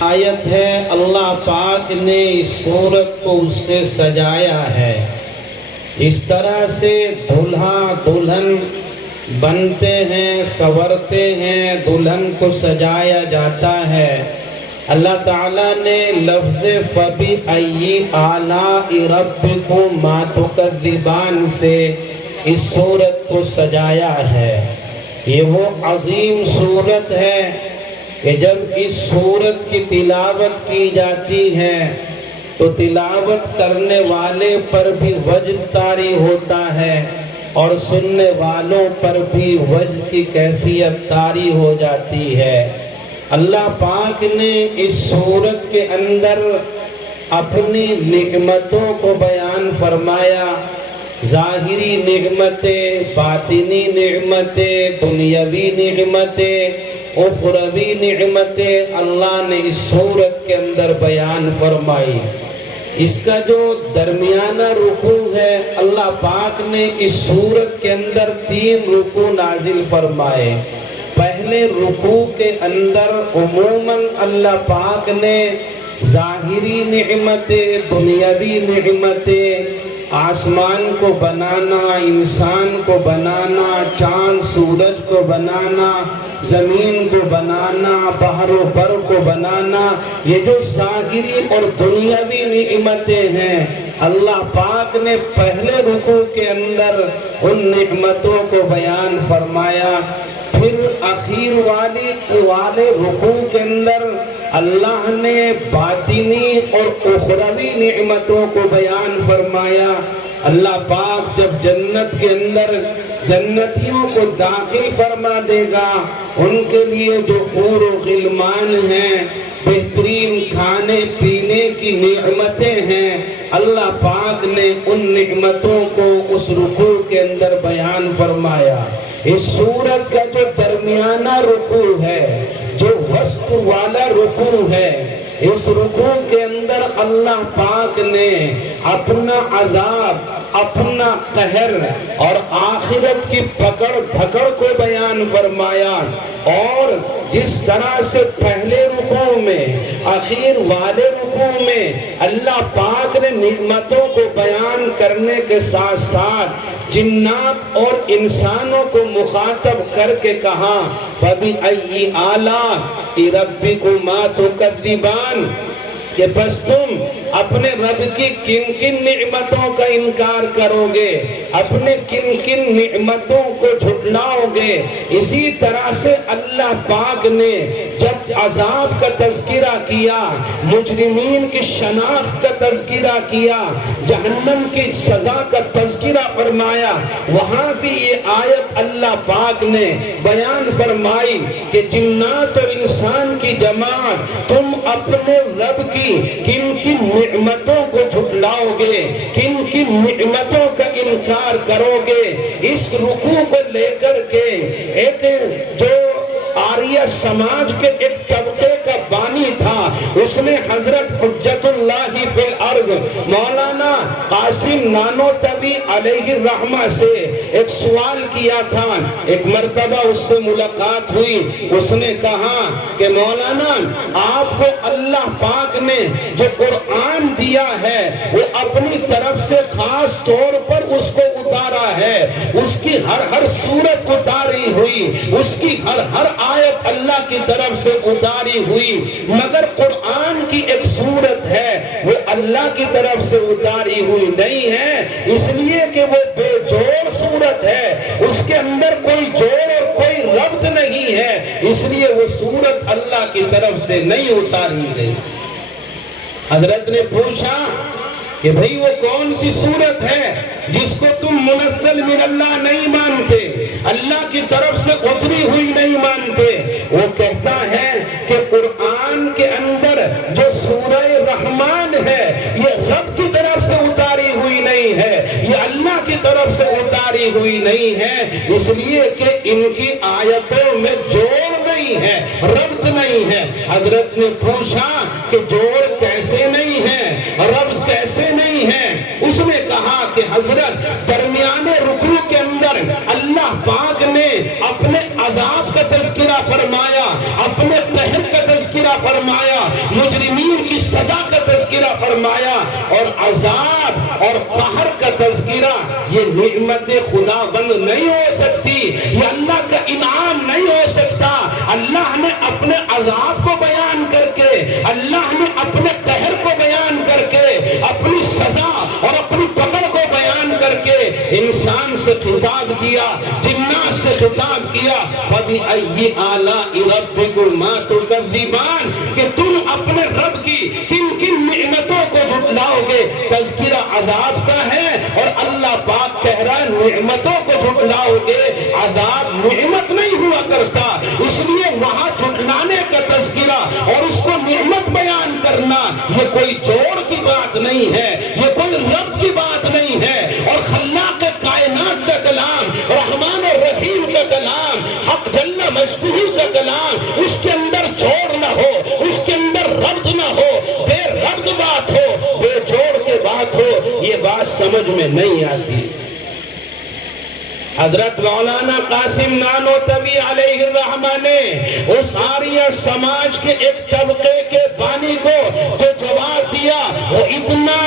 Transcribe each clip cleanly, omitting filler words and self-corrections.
آیت ہے اللہ پاک نے اس صورت کو اس سے سجایا ہے. اس طرح سے دلہا دلہن بنتے ہیں، سنورتے ہیں، دلہن کو سجایا جاتا ہے. اللہ تعالیٰ نے لفظ فَبِأَيِّ آلَاءِ رَبِّكُمَا تُكَذِّبَانِ سے اس صورت کو سجایا ہے. یہ وہ عظیم صورت ہے کہ جب اس صورت کی تلاوت کی جاتی ہے تو تلاوت کرنے والے پر بھی وجد طاری ہوتا ہے اور سننے والوں پر بھی وجد کی کیفیت طاری ہو جاتی ہے. اللہ پاک نے اس صورت کے اندر اپنی نعمتوں کو بیان فرمایا. ظاہری نعمتیں، باطنی نعمتیں، دنیاوی نعمتیں، اخروی نعمتیں اللہ نے اس صورت کے اندر بیان فرمائی. اس کا جو درمیانہ رکوع ہے اللہ پاک نے اس صورت کے اندر 3 رکوع نازل فرمائے. پہلے رکوع کے اندر عموماً اللہ پاک نے ظاہری نعمتیں، دنیاوی نعمتیں، آسمان کو بنانا، انسان کو بنانا، چاند سورج کو بنانا، زمین کو بنانا، بحر و بر کو بنانا، یہ جو ظاہری اور دنیاوی نعمتیں ہیں اللہ پاک نے پہلے رکوع کے اندر ان نعمتوں کو بیان فرمایا. پھر اخیر والے رکوع کے اندر اللہ نے باطنی اور اخروی نعمتوں کو بیان فرمایا. اللہ پاک جب جنت کے اندر جنتیوں کو داخل فرما دے گا، ان کے لیے جو حور و غلمان ہیں، بہترین کھانے پینے کی نعمتیں ہیں، اللہ پاک نے ان نعمتوں کو اس رکوع کے اندر بیان فرمایا. اس سورت کا جو درمیانہ رکوع ہے، جو وسط والا رکوع ہے، اس رکوع کے اندر اللہ پاک نے اپنا عذاب، اپنا قہر اور آخرت کی پکڑ دھکڑ کو بیان فرمایا. اور جس طرح سے پہلے رکوع میں، اخیر والے رکوع میں اللہ پاک نے نعمتوں کو بیان کرنے کے ساتھ ساتھ جنات اور انسانوں کو مخاطب کر کے کہا فَبِأَيِّ آلَاءِ رَبِّكُمَا تُكَذِّبَانِ، کہ بس تم اپنے رب کی کن کن نعمتوں کا انکار کرو گے، اپنے کن کن نعمتوں کو جھٹلاؤ گے. اسی طرح سے اللہ پاک نے جب عذاب کا تذکرہ کیا، مجرمین کی شناخت کا تذکرہ کیا، جہنم کی سزا کا تذکرہ فرمایا، وہاں بھی یہ آیت اللہ پاک نے بیان فرمائی کہ جنات اور انسان کی جماعت تم اپنے رب کی کن کن نعمتوں کو جھٹلاؤ گے، کن کن نعمتوں کا انکار کرو گے. اس رکوع کو لے کر کے ایک جو آریہ سماج کے ایک طبقے کا بانی تھا، اس نے حضرت حجت اللہ فی الارض مولانا قاسم نانوتوی علیہ الرحمہ سے ایک سوال کیا تھا. ایک مرتبہ اس سے ملاقات ہوئی، اس نے کہا کہ مولانا آپ کو اللہ پاک نے جو قرآن دیا ہے وہ اپنی طرف سے خاص طور پر اس کو اتارا ہے، اس کی ہر صورت اتاری ہوئی، اس کی ہر آیت اللہ کی طرف سے اتاری ہوئی، مگر قرآن کی ایک صورت ہے وہ اللہ کی طرف سے اتاری ہوئی نہیں ہے، اس لیے کہ وہ بے جوڑ صورت ہے، اس کے اندر کوئی جوڑ اور کوئی ربط نہیں ہے، اس لیے وہ صورت اللہ کی طرف سے نہیں اتاری گئی. حضرت نے پوچھا کہ بھئی وہ کون سی صورت ہے جس کو تم منزل من اللہ نہیں مانتے، اللہ کی طرف سے اتری ہوئی نہیں مانتے؟ وہ کہتا ہے کہ قرآن کے اندر جو سورہ رحمان ہے یہ رب کی طرف سے اتاری ہوئی نہیں ہے، یہ اللہ کی طرف سے اتاری ہوئی نہیں ہے، اس لیے کہ ان کی آیتوں میں جوڑ نہیں ہے، ربط نہیں ہے. حضرت نے پوچھا کہ جوڑ کیسے نہیں ہے، ربط کیسے نہیں ہے؟ اس نے کہا کہ حضرت درمیانے رکوع کے اندر اللہ پاک نے اپنے عذاب کا تذکرہ فرمایا، اپنے قہر کا تذکرہ فرمایا، عذاب اور قہر کا تذکرہ یہ نعمت خدا بند نہیں ہو سکتی، یہ اللہ کا انعام نہیں ہو سکتا۔ اللہ نے اپنے عذاب کو بیان کر کے، اللہ نے اپنے قہر کو بیان کر کے، اپنی سزا اور اپنی پکڑ کو بیان کر کے انسان سے خطاب کیا، جنات سے خطاب کیا، فَبِأَيِّ آلَاءِ رَبِّكُمَا تُكَذِّبَانِ، کہ تم اپنے رب کی کن کن نعمتوں کو جھٹلاؤ گے۔ تذکرہ عذاب کا ہے اور اللہ پاک کہہ رہا ہے نعمتوں کو جھٹلاؤ گے۔ عذاب نعمت نہیں ہوا کرتا، اس لیے وہاں جھٹلانے کا تذکرہ اور اس کو نعمت بیان کرنا یہ کوئی جوڑ کی بات نہیں ہے، یہ کوئی رب کی بات نہیں ہے۔ اور خلاق کائنات کا کلام، رحمان اور رحیم کا کلام، حق جل مجدہ کا کلام، اس کے اندر جوڑ نہ ہو، اس کے اندر ربط نہ ہو، بے ربط بات ہو، بے جوڑ کے بات ہو، یہ بات سمجھ میں نہیں آتی۔ حضرت مولانا قاسم نانوتوی علیہ الرحمہ نے اس آریہ سماج کے ایک طبقے کے بانی کو جو جواب دیا وہ اتنا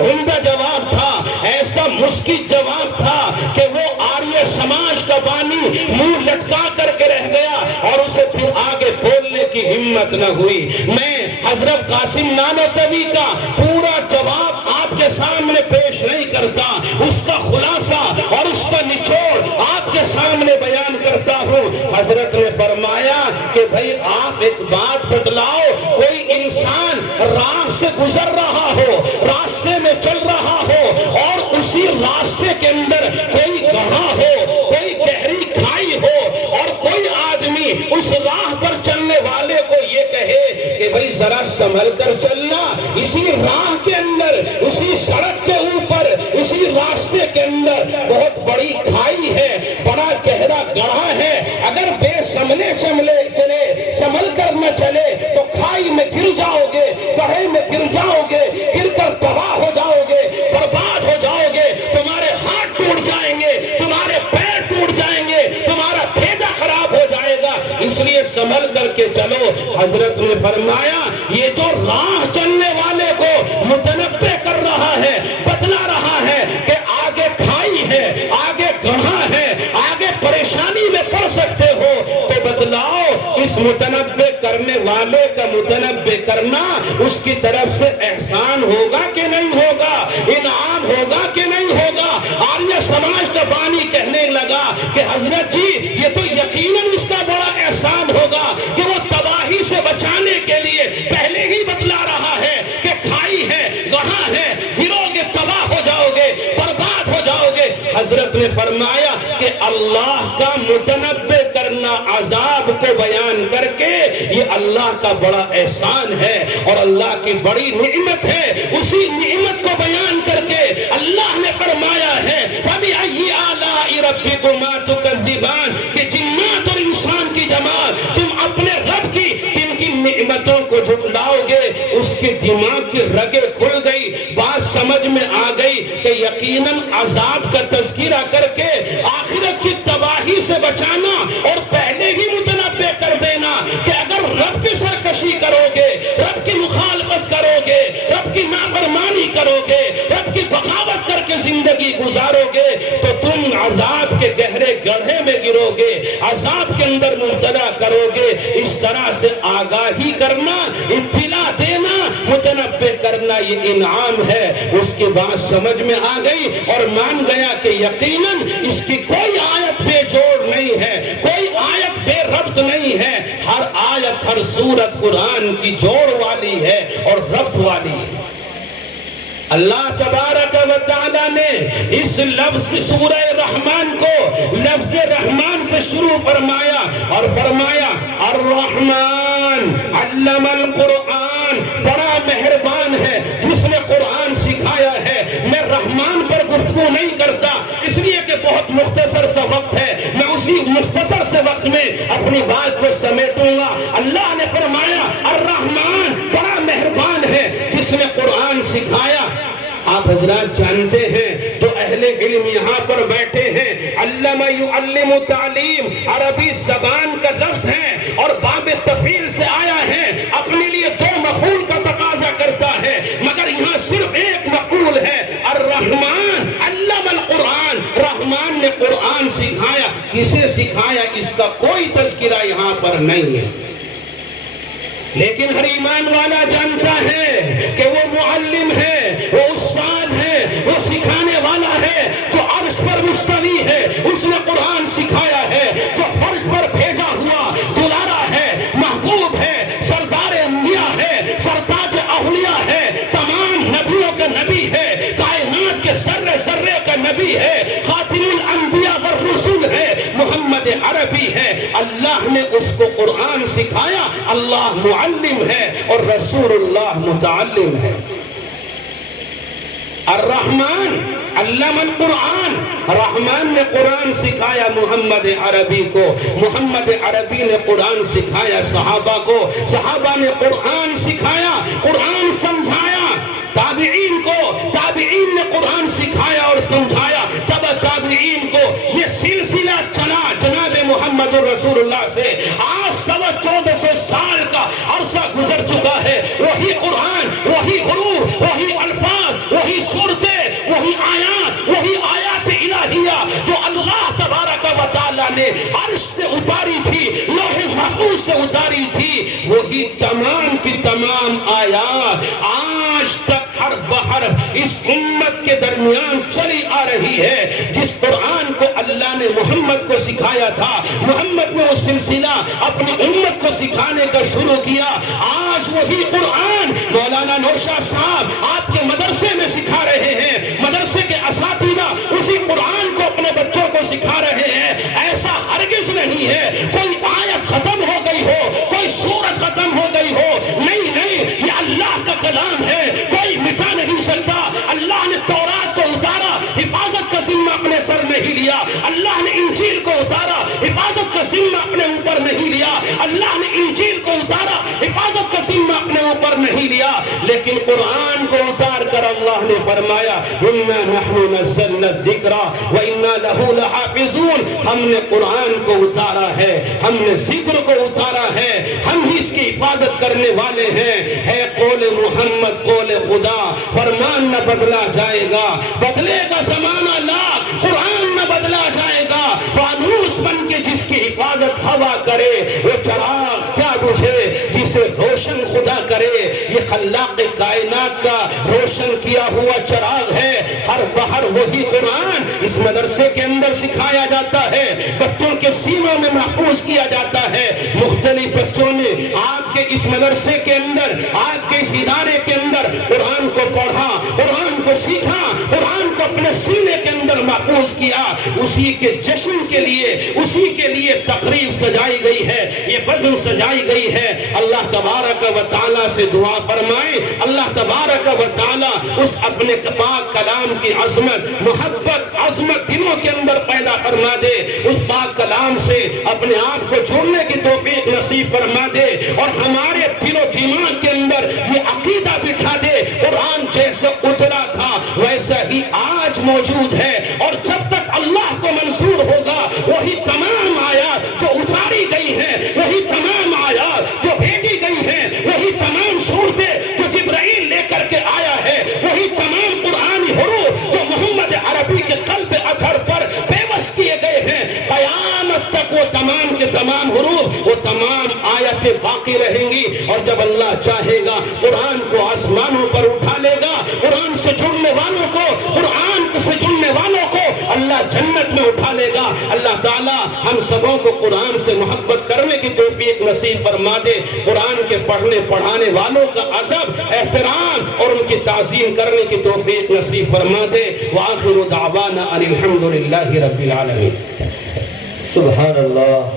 عمدہ جواب تھا، ایسا مسکت جواب تھا کہ وہ آریہ سماج کا بانی منہ لٹکا کر کے رہ گیا اور اسے پھر آگے بولنے کی ہمت نہ ہوئی۔ میں حضرت قاسم نانوتوی کا پورا جواب آپ کے سامنے پیش نہیں کرتا، اس کا خلاصہ اور اس کا نچوڑ آپ کے سامنے بیان کرتا ہوں۔ حضرت نے فرمایا کہ بھئی آپ ایک بات بتلاؤ، کوئی انسان راہ سے گزر رہا ہو، راستے میں چل رہا ہو اور اسی راستے کے اندر کوئی گڑھا ہو، کوئی گہری کھائی ہو اور کوئی آدمی اس راہ پر چلنے والے کو یہ کہے کہ بھئی ذرا سنبھل کر چلنا، اسی راہ کے اندر، اسی سڑک کے اوپر، اسی راستے کے اندر بہت بڑی کھائی ہے، بڑا گہرا گڑھا ہے، اگر بے سنبھلے چلے، سنبھل کر نہ چلے تو کھائی میں گر جاؤ گے، گڑھے میں گر جاؤ گے، گر کر تباہ ہو جاؤ گے، برباد ہو جاؤ گے، تمہارے ہاتھ ٹوٹ جائیں گے، تمہارے پیر ٹوٹ جائیں گے، تمہارا بھیجا خراب ہو جائے گا، اس لیے سنبھل کر کے چلو۔ حضرت نے فرمایا یہ جو راہ چلنے والے کو متنبہ کر رہا ہے، بتلا رہا ہے کہ آگے کھائی ہے، آگے گڑھا ہے، آگے پریشانی میں پڑ سکتے ہو، تو بتلاؤ اس متنبہ کرنے والے کا متنبہ کرنا اس کی طرف سے احسان ہوگا کہ نہیں ہوگا، انعام ہوگا کہ نہیں ہوگا۔ آریہ سماج کا بانی کہنے لگا کہ حضرت جی یہ تو یقیناً اس کا بڑا احسان ہوگا کہ وہ تباہی سے بچانے کے لیے پہلے ہی بتلا رہا ہے کہ کھائی ہے، گڑھا ہے، گرو گے تباہ ہو جاؤ گے، برباد ہو جاؤ گے۔ حضرت نے فرمایا کہ اللہ کا متنبہ کرنا عذاب کو بیان کر کے یہ اللہ کا بڑا احسان ہے اور اللہ کی بڑی نعمت ہے، اسی نعمت کو بیان کر کے اللہ نے فرمایا ہے فَبِأَيِّ آلَاءِ رَبِّكُمَا تُكَذِّبَانِ، کہ جنات اور انسان کی جماعت تم اپنے رب کی کن کن نعمتوں کو جھٹلاؤ گے۔ اس کے دماغ کی رگیں کھل گئی، بات سمجھ میں آ گئی کہ یقیناً عذاب کا تذکرہ کر کے آخرت کی تباہی سے بچانا اور پہلے ہی متنبہ کر دینا کہ اگر رب کی سرکشی کرو گے، رب کی مخالفت کرو گے، رب کی نافرمانی کرو گے، رب کی بغاوت کر کے زندگی گزارو گے تو تم عذاب کے گہرے گڑھے میں گرو گے، عذاب کے اندر مبتلا کرو گے۔ اس طرح سے آگاہی کرنا، اطلاع دینا، متنبہ کرنا یہ انعام ہے۔ اس کی بات سمجھ میں آ گئی اور مان گیا کہ یقیناً اس کی کوئی آیت بے جوڑ نہیں ہے، کوئی آیت بے ربط نہیں ہے، ہر آیت ہر سورت قرآن کی جوڑ والی ہے اور ربط والی ہے۔ اللہ تبارک و تعالی نے اس لفظ سورہ رحمان کو لفظ رحمان سے شروع فرمایا اور فرمایا الرحمن علم القرآن، بڑا مہربان ہے جس نے قرآن سکھایا ہے۔ میں رحمان پر گفتگو نہیں کرتا اس لیے کہ بہت مختصر سا وقت ہے، میں اسی مختصر سے وقت میں اپنی بات کو سمیٹوں گا۔ اللہ نے فرمایا الرحمن بڑا مہربان ہے جس نے قرآن سکھایا۔ آپ حضرات جانتے ہیں جو اہل علم یہاں پر بیٹھے ہیں، علم یعلم تعلیم عربی زبان کا لفظ ہے اور باب تفعیل سے آیا ہے، اپنے لیے دو مفعول کا تقاضا کرتا ہے، مگر یہاں صرف ایک مقول ہے، الرحمن علم القرآن، رحمان نے قرآن سکھایا۔ کسے سکھایا اس کا کوئی تذکرہ یہاں پر نہیں ہے، لیکن ہر ایمان والا جانتا ہے کہ وہ معلم ہے، وہ استاد ہے، وہ سکھانے والا ہے، جو عرش پر مستوی ہے، اس نے قرآن سکھایا ہے، جو فرش پر بھیجا ہوا دلارا ہے، محبوب ہے، سردار انبیاء ہے، سرتاج اولیاء ہے، تمام نبیوں کا نبی ہے، کائنات کے ذرے ذرے کا نبی ہے، خاتم الانبیاء والرسل ہے، محمد عربی ہے۔ اللہ نے اس کو قرآن سکھایا، اللہ معلم ہے اور رسول اللہ متعلم ہے۔ الرحمن علم القرآن، رحمان نے قرآن سکھایا محمد عربی کو، محمد عربی نے قرآن سکھایا صحابہ کو، صحابہ نے قرآن سکھایا، قرآن سمجھایا تابعین کو، تابعین نے قرآن سکھایا اور سمجھایا تبع تابعین کو۔ یہ سلسلہ چلا جناب محمد رسول اللہ سے، آج 1450 سال کا عرصہ گزر چکا ہے، وہی قرآن، وہی حروف، وہی الفاظ، وہی صورتیں، وہی آیات، وہی آیات الہیہ جو اللہ تبارک و تعالیٰ نے عرش سے اتاری تھی، لوح محفوظ سے اتاری تھی، وہی تمام کی تمام آیات آج تک حرف بحرف اس امت کے درمیان چلی آ رہی ہے۔ جس قرآن کو اللہ نے محمد کو سکھایا تھا، محمد نے وہ سلسلہ اپنی امت کو سکھانے کا شروع کیا، آج وہی قرآن مولانا نوشاد صاحب آپ کے مدرسے میں سکھا رہے ہیں، مدرسے کے اساتذہ اسی قرآن کو اپنے بچوں کو سکھا رہے ہیں۔ ایسا ہرگز نہیں ہے کوئی آیت ختم ہو گئی ہو، کوئی سورت ختم ہو گئی ہو، نہیں نہیں، یہ اللہ کا کلام ہے، کوئی مٹا نہیں سکتا۔ اللہ نے تورات کو اتارا، حفاظت کا ذمہ اپنے سر نہیں لیا، اللہ نے انجیل کو اتارا، حفاظت کا ذمہ اپنے اوپر نہیں لیا، اللہ نے انجیل کو اتارا، حفاظت کا ذمہ اپنے اوپر نہیں لیا، لیکن قرآن کو اتار کر اللہ نے فرمایا اِنَّا نَحْنُ نَزَّلْنَا الذِّكْرَ وَإِنَّا لَهُ لَحَافِظُونَ۔ ہم نے قرآن کو اتارا ہے، ہم نے ذکر کو اتارا ہے، ہم ہی اس کی حفاظت کرنے والے ہیں۔ ہے قول محمد قول خدا، فرمان نہ بدلا جائے گا، بدلے گا زمانہ لاکھ، قرآن نہ بدلا جائے گا۔ فانوس بن کے جس کی حفاظت ہوا کرے، وہ چراغ کیا بجھے جسے روشن خدا کرے۔ یہ خلاق کائنات کا روشن کیا ہوا چراغ ہے، ہر بہر وہی قرآن اس مدرسے کے اندر سکھایا جاتا ہے، بچوں کے سینوں میں محفوظ کیا جاتا ہے۔ مختلف بچوں نے آپ کے اس مدرسے کے اندر، آپ کے اس ادارے کے اندر قرآن کو پڑھا، قرآن کو سیکھا، قرآن کو اپنے سینے کے اندر محفوظ کیا۔ اسی کے جشن کے لیے، اسی کے لیے تقریب سجائی گئی ہے، یہ بزم سجائی گئی ہے۔ اللہ تبارک و تعالیٰ سے دعا فرمائے، اللہ تبارک و تعالیٰ اس اپنے پاک کلام کی عظمت، محبت، عظمت دلوں کے اندر پیدا فرما دے، اس پاک کلام سے اپنے آپ کو جوڑنے کی توفیق نصیب فرما دے، اور ہمارے دل و دماغ کے اندر یہ عقیدہ بٹھا دے قرآن جیسے اترا تھا ویسا ہی آج موجود ہے، اور جب تک اللہ کو منظور ہوگا وہی تمام آیات جو اتاری گئی ہیں، وہی تمام آیات جو بھیجی گئی ہیں، وہی تمام صورتیں جو جبرائیل لے کر کے آیا ہے، وہی تمام قرآنی حروف جو محمد عربی کے قلب اثر پر پیوست کیے گئے ہیں، قیامت تک وہ تمام کے تمام حروف، وہ تمام آیتیں باقی رہیں گی۔ اور جب اللہ چاہے گا قرآن کو آسمانوں پر اٹھا لے گا، قرآن سے جڑنے والوں کو، قرآن سے جڑنے والوں کو اللہ جنت میں اٹھا لے گا۔ اللہ تعالی ہم سبوں کو قرآن سے محبت کرنے کی توفیق نصیب فرما دے، قرآن کے پڑھنے پڑھانے والوں کا ادب، احترام اور ان کی تعظیم کرنے کی توفیق نصیب فرما دے۔ وآخر دعوانا ان الحمد للہ رب العالمین۔ سبحان اللہ۔